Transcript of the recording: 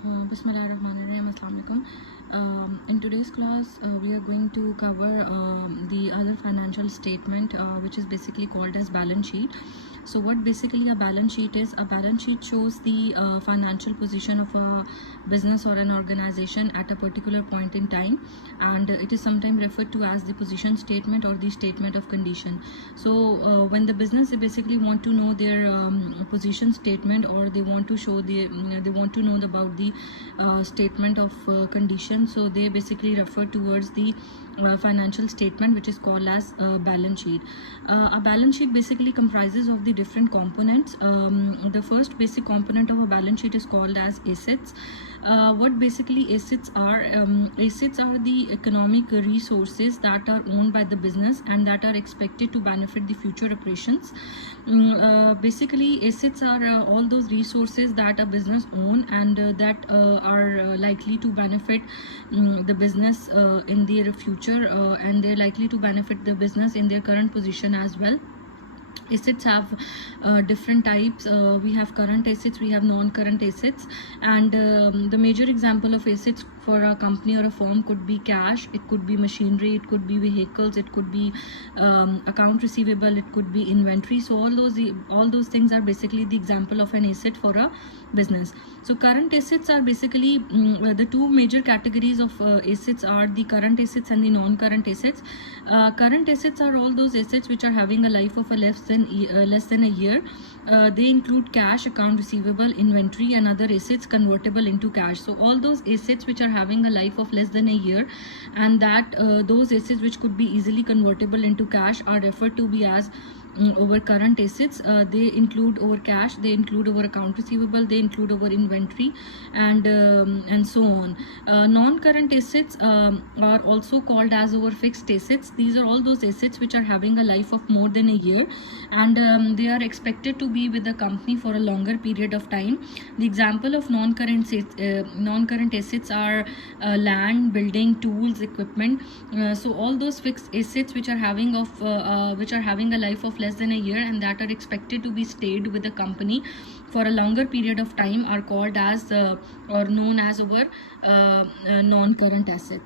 Bismillahirrahmanirrahim. Assalamu alaikum. In today's class, we are going to cover the other financial statement, which is basically called as balance sheet. So what basically a balance sheet is? A balance sheet shows the financial position of a business or an organization at a particular point in time, and it is sometimes referred to as the position statement or the statement of condition. So when the business, they basically want to know their position statement, or they want to show they want to know about the statement of condition, so they basically refer towards the financial statement, which is called as balance sheet. A balance sheet basically comprises of the different components. The first basic component of a balance sheet is called as assets. What basically assets are? Assets are the economic resources that are owned by the business and that are expected to benefit the future operations. Basically, assets are all those resources that a business own and that are likely to benefit the business in their future, and they're likely to benefit the business in their current position as well. Assets have different types. We have current assets, we have non-current assets, and the major example of assets for a company or a firm could be cash, it could be machinery, it could be vehicles, it could be account receivable, it could be inventory. So all those things are basically the example of an asset for a business. So current assets are basically the two major categories of assets are the current assets and the non-current assets. Current assets are all those assets which are having a life of a less than a year. They include cash, account receivable, inventory, and other assets convertible into cash. So all those assets which are having a life of less than a year, and that those assets which could be easily convertible into cash are referred to be as over current assets. They include over cash, they include over account receivable, they include over inventory, and so on. Non-current assets are also called as over fixed assets. These are all those assets which are having a life of more than a year, and they are expected to be with the company for a longer period of time. The example of non-current assets are land, building, tools, equipment. So all those fixed assets which are having a life of less than a year and that are expected to be stayed with the company for a longer period of time are called as or known as our non-current assets.